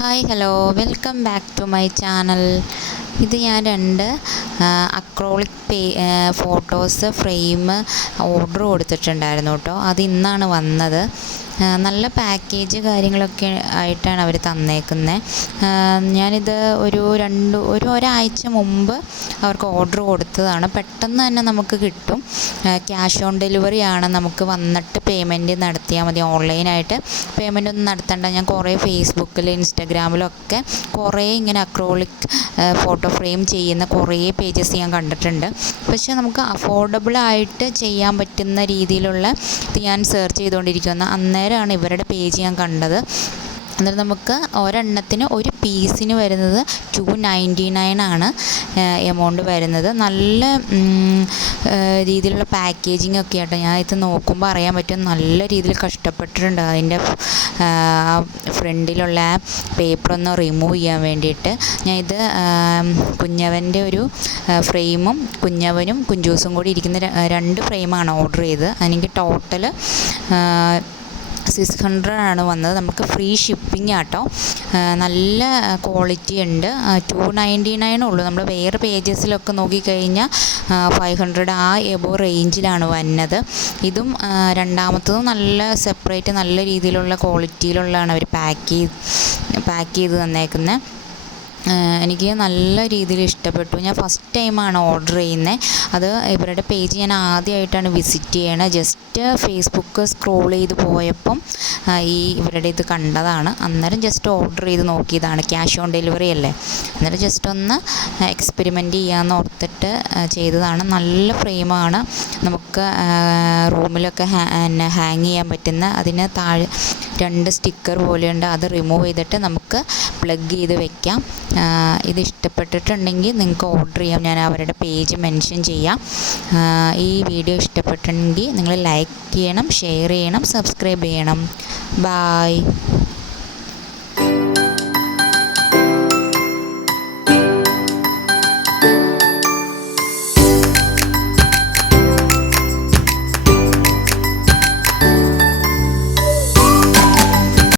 Hi hello welcome back to my channel. ഇത് ഞാൻ രണ്ട് അക്രോളിക് ഫോട്ടോസ് ഫ്രെയിം ഓർഡർ കൊടുത്തിട്ടുണ്ടായിരുന്നു കേട്ടോ. അത് ഇന്നാണ് വന്നത്. നല്ല പാക്കേജ് കാര്യങ്ങളൊക്കെ ആയിട്ടാണ് അവർ തന്നേക്കുന്നത്. ഞാനിത് ഒരാഴ്ച മുമ്പ് അവർക്ക് ഓർഡർ കൊടുത്തതാണ്. പെട്ടെന്ന് തന്നെ നമുക്ക് കിട്ടും. ക്യാഷ് ഓൺ ഡെലിവറി ആണ്. നമുക്ക് വന്നിട്ട് പേയ്മെൻറ്റ് നടത്തിയാൽ മതി. ഓൺലൈനായിട്ട് പേയ്മെൻ്റ് ഒന്നും നടത്തണ്ട. ഞാൻ കുറേ ഫേസ്ബുക്കിൽ ഇൻസ്റ്റഗ്രാമിലൊക്കെ കുറേ ഇങ്ങനെ അക്രോളിക് ഫോട്ടോ ഫ്രെയിം ചെയ്യുന്ന കുറേ പേജസ് ഞാൻ കണ്ടിട്ടുണ്ട്. പക്ഷേ നമുക്ക് അഫോർഡബിളായിട്ട് ചെയ്യാൻ പറ്റുന്ന രീതിയിലുള്ള ഇത് ഞാൻ സെർച്ച് ചെയ്തുകൊണ്ടിരിക്കുന്ന അന്നേരമാണ് ഇവരുടെ പേജ് ഞാൻ കണ്ടത്. എന്നിട്ട് നമുക്ക് ഒരെണ്ണത്തിന് ഒരു പീസിന് വരുന്നത് 299 ആണ് എമൗണ്ട് വരുന്നത്. നല്ല രീതിയിലുള്ള പാക്കേജിങ് ഒക്കെ ആട്ടോ. ഞാൻ ഇത് നോക്കുമ്പോൾ അറിയാൻ പറ്റും നല്ല രീതിയിൽ കഷ്ടപ്പെട്ടിട്ടുണ്ട് അതിൻ്റെ ഫ്രണ്ടിലുള്ള പേപ്പറൊന്ന് റിമൂവ് ചെയ്യാൻ വേണ്ടിയിട്ട്. ഞാൻ ഇത് കുഞ്ഞവൻ്റെ ഒരു ഫ്രെയിമും കുഞ്ഞവനും കുഞ്ചൂസും കൂടി ഇരിക്കുന്ന രണ്ട് ഫ്രെയിമാണ് ഓർഡർ ചെയ്തത്. എനിക്ക് ടോട്ടൽ 600 ആണ് വന്നത്. നമുക്ക് ഫ്രീ ഷിപ്പിംഗ് ആട്ടോ. നല്ല ക്വാളിറ്റി ഉണ്ട്. 299 ഉള്ളൂ. നമ്മൾ വേറെ പേജസിലൊക്കെ നോക്കിക്കഴിഞ്ഞാൽ 500 ആ എബോ റേഞ്ചിലാണ് വന്നത്. ഇതും രണ്ടാമത്തതും നല്ല സെപ്പറേറ്റ് നല്ല രീതിയിലുള്ള ക്വാളിറ്റിയിലുള്ളതാണ് അവർ പാക്ക് ചെയ്ത് തന്നേക്കുന്നത്. എനിക്ക് നല്ല രീതിയിൽ ഇഷ്ടപ്പെട്ടു. ഞാൻ ഫസ്റ്റ് ടൈമാണ് ഓർഡർ ചെയ്യുന്നത്. അത് ഇവരുടെ പേജ് ഞാൻ ആദ്യമായിട്ടാണ് വിസിറ്റ് ചെയ്യണത്. ജസ്റ്റ് ഫേസ്ബുക്ക് സ്ക്രോൾ ചെയ്ത് പോയപ്പം ഇവരുടെ ഇത് കണ്ടതാണ്. അന്നേരം ജസ്റ്റ് ഓർഡർ ചെയ്ത് നോക്കിയതാണ്. ക്യാഷ് ഓൺ ഡെലിവറി അല്ലേ. അന്നേരം ജസ്റ്റ് ഒന്ന് എക്സ്പെരിമെൻറ്റ് ചെയ്യാമെന്ന് ഓർത്തിട്ട് ചെയ്തതാണ്. നല്ല ഫ്രെയിമാണ്. നമുക്ക് റൂമിലൊക്കെ ഹാങ് ചെയ്യാൻ പറ്റുന്ന, അതിന് താഴെ 2 സ്റ്റിക്കർ പോലെയുണ്ട്. അത് റിമൂവ് ചെയ്തിട്ട് നമുക്ക് പ്ലഗ് ചെയ്ത് വെക്കാം. ഇത് ഇഷ്ടപ്പെട്ടിട്ടുണ്ടെങ്കിൽ നിങ്ങൾക്ക് ഓർഡർ ചെയ്യാം. ഞാൻ അവരുടെ പേജ് മെൻഷൻ ചെയ്യാം. ഈ വീഡിയോ ഇഷ്ടപ്പെട്ടിട്ടുണ്ടെങ്കിൽ നിങ്ങൾ ലൈക്ക് ചെയ്യണം, ഷെയർ ചെയ്യണം, സബ്സ്ക്രൈബ് ചെയ്യണം. ബായ്.